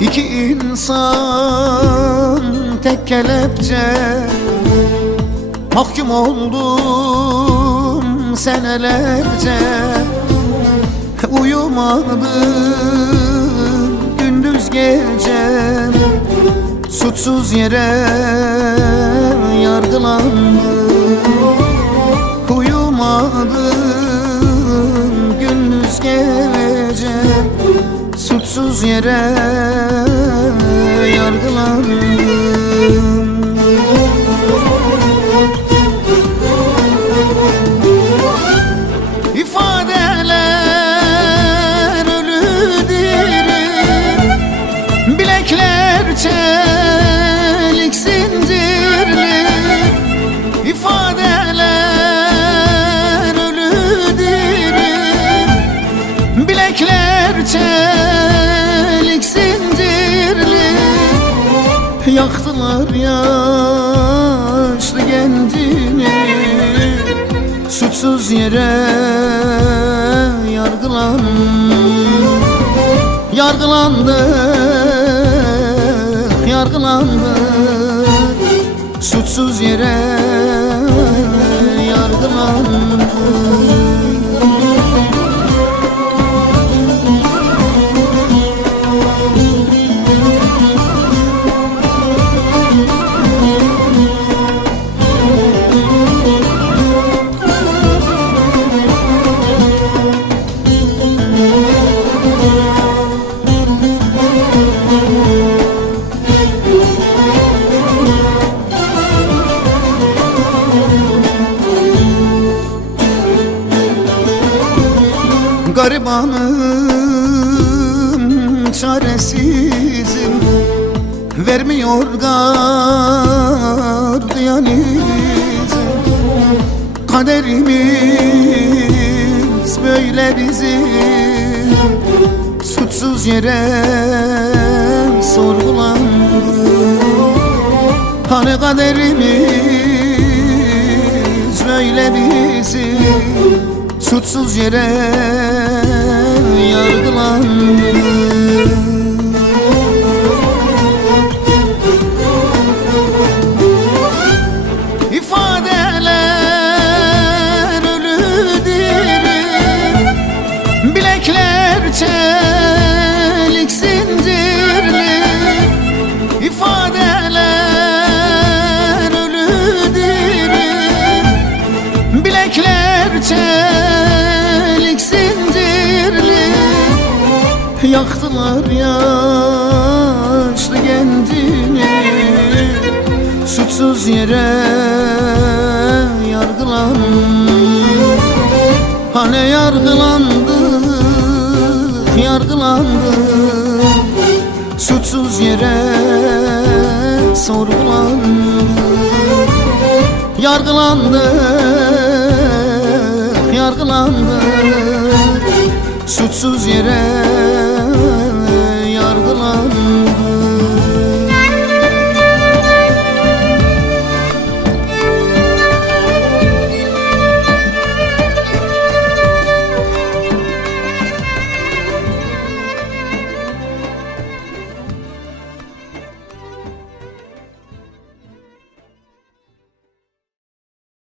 İki insan tek kelepçe, mahkum oldum senelerce. Uyumadım gündüz gece, suçsuz yere yargılandım. Uyumadım gündüz gece, suçsuz yere yargılandım. İfadeler ölü diri, bilekler çelik zincirli. İfadeler ölü diri, bilekler çelik zincirli. Yaktılar yaşlı gencini, suçsuz yere yargılandık, suçsuz yere yargılandık. Garibanım, çaresizim, vermiyor gardiyan izin. Kaderimiz böyle bizim, suçsuz yere sorgulandı. Hani kaderimiz böyle bizim, suçsuz yere yargılandı. İfadeler ölü diri, bilekler çelik zincirli. İfadeler ölü diri, bilekler çelik zincirli. Yaktılar yaşlı gencini, suçsuz yere yargılandık. Hani yargılandık, suçsuz yere sorgulandık. Yargılandık, suçsuz yere